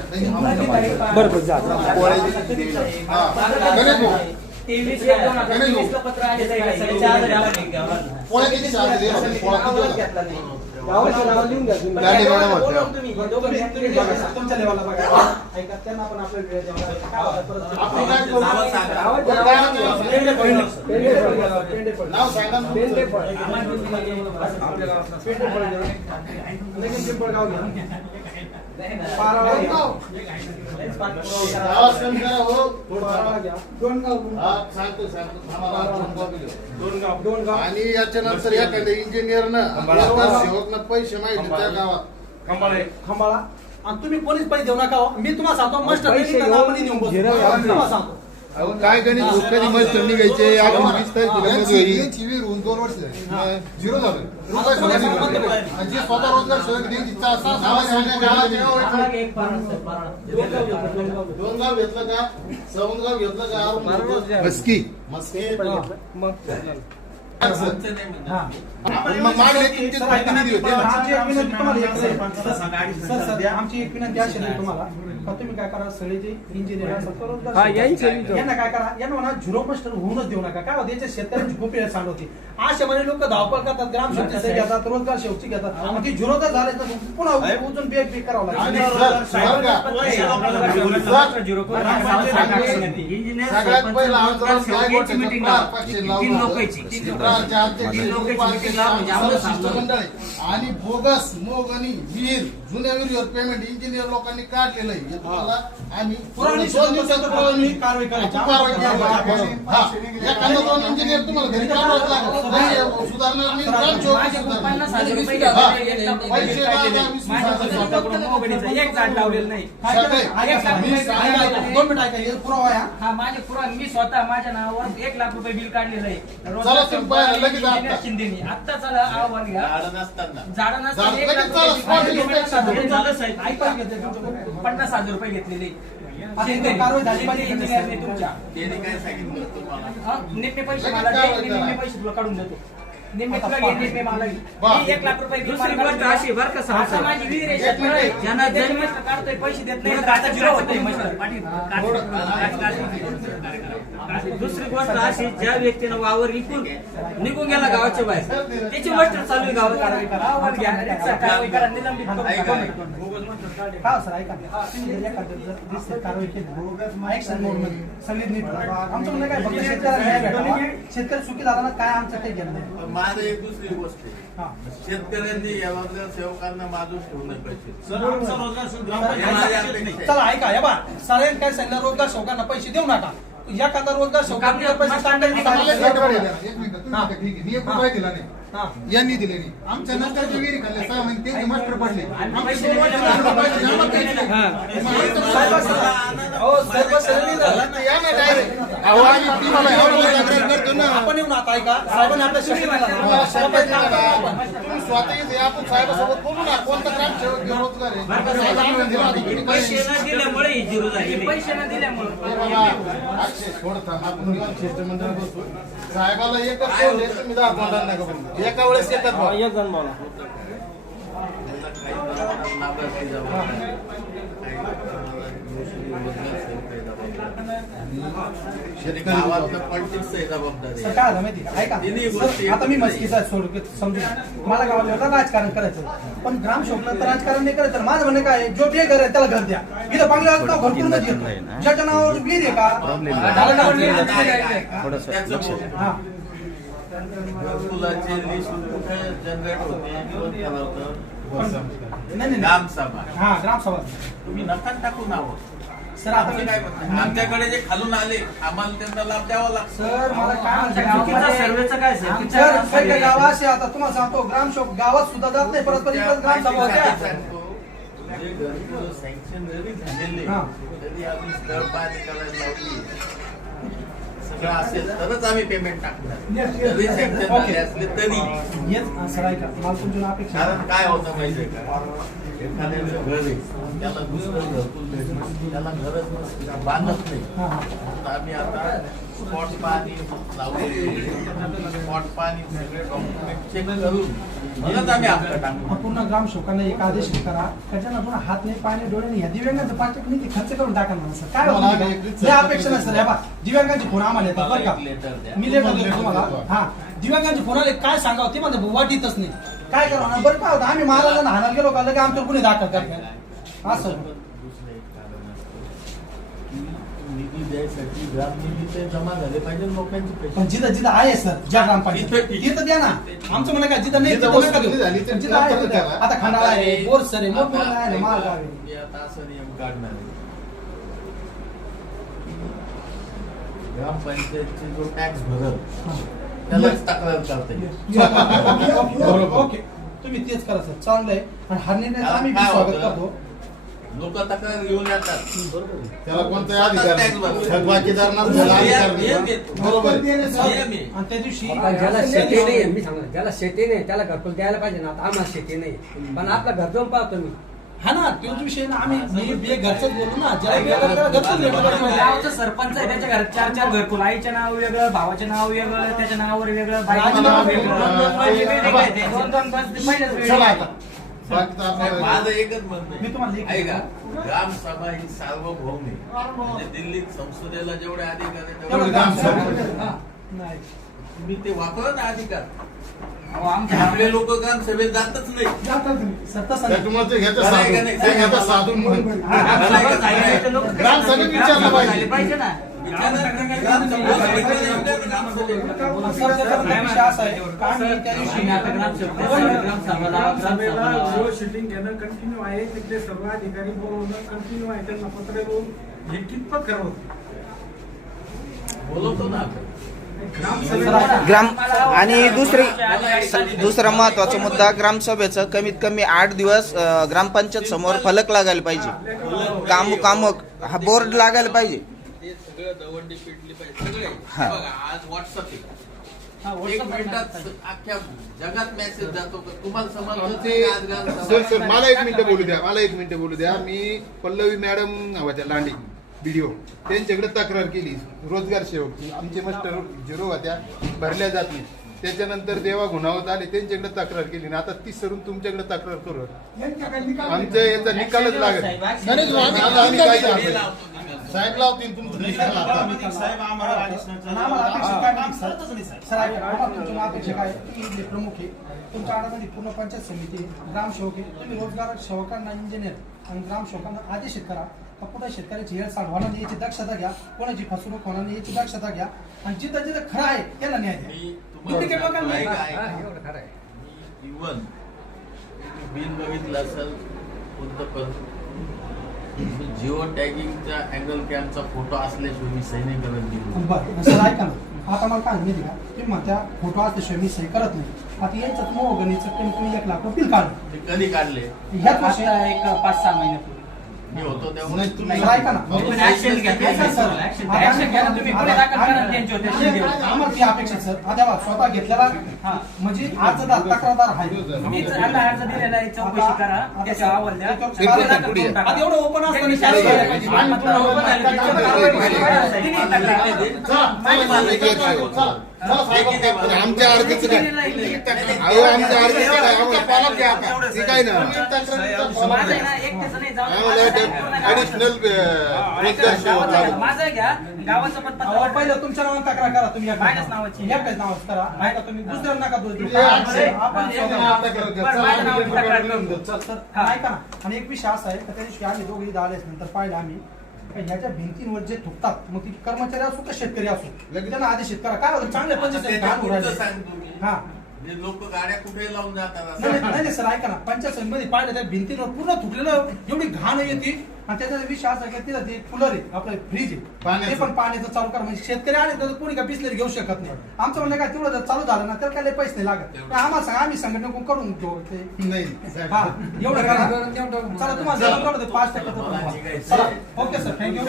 बरं बरं जा जा. तेवीस एक दोन हजार तेवीस ला पत्र आले साडेचार हजार आलं. पोळ्या किती चालू आहे? पोळ्या किती नावावर होत्या? घेतला नाही. गावाची नावं लिहून घ्या तुम्ही. त्या ठिकाणी म्हणतो. बोलवून तुम्ही दोघं तुम्ही- जण तुम्ही तुम्ही बघा, बघा. तुमच्या लेवलला बघा. ऐका, त्यांना पण आपल्या वेळेत जेवणाला काय होतं, परत- आपण काय करू? गावाची नावं पेंडे फळ. पेंडे फळ. पेंडे फळ. पेंडे फळ. नाव सांगा ना. पेंडे फळ. पेंडे फळ घ्या. लगेच पिंपळगाव घ्या. आणि याच्यानंतर एखाद्या इंजिनियरनं सेवकनं पैसे माहिती त्या गावात. खंबाळा. आणि तुम्ही कोणीच पैसे देऊ नका हो. मी तुम्हाला सांगतो मस्त नेऊन तुम्हाला सांगतो. काय गणित कधी मस्त निघायचे आपण वीस तारखेला मजुरी. यांची विहीर होऊन दोन वर्ष झाली. झिरो झालं. नाही स्वतः रोजगार शोधक त्यांची चा- सा- नावाने आल्या गावात या पाराळा ओळखीनं. घे, एक पाराळा, सर, पाराळा. दोनगाव घेतलं, दोनगाव घेतलं. दोन गाव घेतलं का सौंदगाव घेतलं का? मस्की मस्के मग हा. मग. आमची एक विनंती तुम्हाला एक आहे. सर, सर, आमची एक विनंती अशी आहे तुम्हाला का तुम्ही काय करा सगळे जे इंजिनियर असतात हा, यांची विनंती. यांना काय करा यांना म्हणा झिरो मास्टर होऊनच देऊ नका काय होते याच्या शेतकऱ्यांची खूप वेळ सांगते अशा म्हणे लोक धावपळ करतात ग्राम शेवटी घेतात रोजगार शेवटी घेतात आणि ती झिरो जर झाले तर पुन्हा उचून बेग बेग करावं आणि लागेल सर? सगळ्यात पहिला आमचं उपाध्यक्ष, सर्व शिष्टमंडळ आहे. आणि बोगस मोग आणि वीर जुन्या विहिरीवर पेमेंट इंजिनियर लोकांनी काढलेलं आहे. हे तुम्हाला आम्ही पुराणी दोन दिवसात पुरवणी कारवाई करायची. कारवाई करायची. हा. एखादा दोन इंजिनियर तुम्हाला घरी काढावंच लागेल. नाही, सुधारणार नाही. ग्राम चौकी माझ्याकडून सुधारणार. पन्नास हजार रुपये हा. घेतले, एक लाख रुपये पैसे बिल बाबा, काढलेले. वीस- वीस माझ्याकडून हजार स्वतःकडून मोबाईलचं एक झाड लावलेलं नाही. काय सगळे. करायचं? ऐका, ऐका, मी ऐका, ऐका, ऐका. दोन मिनिटं ऐका. हे पुरावा आहे हा. हा. माझे पुरा मी स्वतः माझ्या नावावर एक लाख रुपये बिल काढलेलं आहे. चला तुम्ही पाहायला लगेच इंजिनियर आता. शिंदेनी. आता चला अहवाल घ्या. झाडं नसताना. झाडं एक लाख लगेच चला, रुपये spot बिल inspection काढलेलं पन्नास हजार रुपये घेतलेले. हा, पैसे मला पैसे तुला काढून देतो. एक लाख रुपये अशी बरं का? माझी विहीर आहे. ज्यांना जन्म- काढतोय पैसे देत नाही. आता झिरो. दुसरी गोष्ट अशी ज्या व्यक्तीनं वावर विकून निघून गेला गावाच्या बाहेर त्याची मास्टर चालू आहे गावात. कारवाई करा, टाका. हा. शेतकरी सुखी झाला ना काय आमचं काही घेणं माझं एक दुसरी गोष्ट आहे हा. शेतकऱ्यांनी या सेवकांना माजून ठेवू नये सर, हे आहे. चला ऐका या बा सरांनी काय सांगितलं रोजगार शौकांना पैसे देऊ नका या कांदा रोजगार शौकांना पैसे सांगायचे आता मला एक सांगितलं. मिनिट द्या, एक मिनिट तुम्ही हा. ठीक आहे मी एक रुपया दिला नाही हा. यांनी दिले नाही. आमच्या नंतर जे विहिरी खाल्ले सहा महिने त्यांचे मास्टर पडले. आपण साहेबासोबत बोलू ना. कोणता आहे? पैसे न दिल्यामुळे पैसे न दिल्यामुळे. साहेबाला एकच तुम्ही दहा बोलू. एका वेळेस बोला. एक जण बोला सर काय झालं माहिती ऐका तिन्ही गोष्टी सर, आता मी मस्कीचा सोड समजू मला गावाला राजकारण करायचं पण ग्राम शोकला तर राजकारण नाही करायचं माझं म्हणणं काय आहे, जो बे घर आहे त्याला घर द्या इथं बंगल्यावर घरकुलमध्ये येतं. ज्याच्या नावावर वीर आहे का झालं. हा. घरकुलाचे लिस्ट कुठे जनरेट होते कोण ठरवतं? नाही, नाही, नाही. ग्रामसभा हा ग्रामसभा तुम्ही नका टाकू नाव सर आता आमचं काय म्हणणं आहे? आमच्याकडे जे खालून आले आम्हाला त्यांना लाभ द्यावा लागतो सर मला काय गावामध्ये- सर्वेचं काय सर? आमच्या सर असे आता तुम्हाला सांगतो ग्राम शोक गावात सुद्धा जात नाही परस्पर इकडे ग्रामसभा होत्या सांगतो, जे घरकुलं सँक्शन जरी झालेले हा. तरी आम्ही स्थळ पाहणी करायला लावली असेल तरच आम्ही पेमेंट टाकणार. असले तरी. कारण काय होतं माहितीये का? एखाद्याचं घर आहे. त्याला दुसरं घरकुल त्याला घरच बांधत नाही. हा, हा. तर आम्ही आता स्पॉट पाणी लावले स्पॉट पाणी सगळे डॉक्युमेंट चेक करून म्हणूनच आम्ही हप्ता टाकतो पूर्ण ग्राम शोकांना एक आदेश करा त्याच्यानं पुन्हा हात नाही पाय नाही डोळे नाही. ह्या दिव्यांगांचं पाच टक्के नाही ते खर्च करून टाका ना सर. काय मला होतं आम्ही माहिती एकच का? हे अपेक्षा नाही सर. हे बा दिव्यांगांची फोन आम्हाला येतात बरं का. मी लेटर देतो तुम्हाला. हा. दिव्यांगांची फोन आले काय सांगावं ते म्हणते वाटीतच नाही. काय करावं बरं काय होतं आम्ही महाराजांना हाणायला गेलो का? लगे आमच्यावर गुन्हे दाखल करतात. असं दुसरं एक कारण असतं की जमा झाले पाहिजे लोकांचे पैसे. पण जिथं जिथं आहे सर ज्या ग्रामपंचायत तिथं द्या ना. आमचं म्हणणं काय? जिथं नाही तिथं नका वस्तू देऊ. झाली ते पण जिथं आहे तिथं तिथं. करा. आता खंडाळा आहे आता बोरसर आहे आहे मी- मालगाव आहे. मी आता असा नियम काढणार आहे. ग्रामपंचायतचे जो टॅक्स भरल त्यालाच तक्रार करता. येईल बरोबर. ओके तुम्ही तेच करा सर. चांगलं आहे. आणि हा निर्णय आम्ही बी स्वागत? करतो. लोक तक्रार घेऊन येतात. त्याला कोणताही अधिकार टॅक्स भरतो. नाही थकबाकीदार नसलेला अधिकार नियम नाही. येतो. बरोबर आहे. नियम आहे. आणि त्या दिवशी पण ज्याला शेती नाही मी ज्याला शेती नाही त्याला घरकुल द्यायला पाहिजे ना आता आम्हाला शेती नाही पण आपला घर जाऊन पाहतो मी हा ना तोच विषय ना आम्ही मी बी घरचंच बोलू ना ज्याला वेगळं त्याला घरचंच भेटलं पाहिजे. गावचा सरपंच आहे त्याच्या घरात चार चार घरकुल आईचं नाव वेगळं भावाचं नाव वेगळं त्याच्या नावावर वेगळं बाईचं नाव वेगळं. दोन दोन पाच ते पहिल्याच वेळी चला आहे. आता आपलं- माझं एकच म्हणणं मी तुम्हाला आहे देतो. ग्रामसभा ही सार्वभौम आहे. म्हणजे दिल्लीत संसदेला जेवढे अधिकार आहे तेवढे ग्रामसभा. हा. तुम्ही ते वापरा ना अधिकार. आपले लोक ग्रामसभेत जातच नाही. साधून का ग्रामसभेत विचारलं पाहिजे ना. शूटिंग घेणं कंटिन्यू आहे तिथले सर्व अधिकारी बोलवणं कंटिन्यू आहे त्यांना पत्र देऊन हे कितपत खरं होतं बोलवतो ना ग्राम आणि दुसरी दुसरा महत्त्वाचा मुद्दा ग्रामसभेचं कमीत कमी आठ दिवस ग्रामपंचायत समोर फलक लागायला पाहिजे. काम काम हा बोर्ड लागायला पाहिजे. सगळं दवंडी पिटली पाहिजे. सगळे. हा. बघा आज व्हॉट्सअप आहे. हा, एक WhatsApp मिनिटात वर अख्ख्या जगात मेसेज जातो. का तुम्हाला समजलं आमचे आज ग्रामसभा सर सर मला एक मिनिट बोलू द्या मला एक मिनिट बोलू द्या. मी पल्लवी मॅडम नावाच्या लांडी व्हिडिओ त्यांच्याकडे तक्रार केली. रोजगार सेवकची आमचे मास्टर झिरो होत्या भरल्या जात नाही त्याच्यानंतर देवा गुन्हावत आले. त्यांच्याकडे तक्रार केली. आणि आता ती सरून तुमच्याकडे तक्रार करू. आमच्या याचा निकालच लागत साहेब, गणेश भाऊ, आम्ही- आता आम्ही काय मी करणार? लावतो निकाल. साहेब लावतील तुमचं. आणि आम्हाला प्रमुख आहे. तुमच्या आडामध्ये पूर्ण पंचायत समिती ग्रामसेवक आहे. तुम्ही रोजगार सेवकांना इंजिनियर आणि ग्रामसेवकांना आदेशित करा. का कुठे शेतकऱ्याची हेळसांड होणार नाही याची दक्षता घ्या. कोणाची फसवणूक होणार नाही याची दक्षता घ्या. आणि जिथं जिथं खरं आहे त्याला न्याय द्या. हा, इवन बिल बघितलं असेल कोणतं पण जिओ टॅगिंगच्या अँगल कॅमचा फोटो असल्याशिवाय मी सही नाही करत गेलो बरं सर ऐका ना. आता मला काय माहिती का? तुम्ही म्हणत्या फोटो असल्याशिवाय मी सही करत नाही. आता यांच्यात मोह गणितचं कमी कमी एक लाख रुपये काढलं. ते कधी काढले? ह्याच वर्षी आता एक पाच सहा महिन्यापूर्वी. मी होतो तेव्हा नाही, तुम्ही- सर ऐका ना पण action घ्या. ऐका सर. Action घ्या. Action घ्या ना तुम्ही. गुन्हे दाखल करा ना त्यांच्या होते. नाही, आम्हाला ती अपेक्षा आहे, सर आता बघा, स्वतः घेतलेला हा. म्हणजे आज तक्रारदार आहे त्यांना अर्ज दिलेला आहे चौकशी करा त्याच्या अहवाल द्या त्याच्यावर गुन्हे दाखल करून टाका. आता एवढं ओपन असतं त्यांनी पाहिजे. आणि झालं. त्याच्यावर कारवाई व्हायला पाहिजे. तक्रार. चला, चला, चला, चला, आमच्या काय? अहो आमच्या काय? पालक घ्या आता. ते काय ना. आम्हाला ऍडिशनल रोजगार माझं घ्या. गावाचं अहो, पहिलं तुमच्या नावाने तक्रार करा तुम्ही. नावाची. नावावर करा. नाही का तुम्ही दुसऱ्या नका दोष देऊ. आपण- स्वतः- ना. आणि एक विषय असा आहे का त्या दिवशी आम्ही दोघे इथं नंतर पाहिलं आम्ही. का ह्याच्या भिंतींवर जे थुकतात मग ती कर्मचारी असो का शेतकरी असो? लगेच त्यांना आदेशित करा. काय होतं? चांगल्या मी. हा. जे लोक गाड्या कुठे लावून जातात नाही असं. नाही, नाही नाही, सर ऐका ना. पंचायत समितीमध्ये पाहिलं त्या भिंतीवर पूर्ण थुकलेलं एवढी घाण येते आणि त्याचा विषय असा का तिथं ते कूलर आहे आपलं फ्रीज आहे. पाण्याचं. ते पण पाण्याचं चालू करा. म्हणजे शेतकरी आले तर कोणी का बिसलेरी घेऊ शकत नाही. आमचं म्हणणं काय तेवढं जर चालू झालं ना तर काय लय पैसे नाही लागत. तेवढं. आम्हाला सांगा आम्ही संघटना करून घेऊ ते. नाही साहेब. हा एवढं करा. चला तुम्हाला जरा कळू दे पाच टक्के. चला. Okay sir. थँक्यू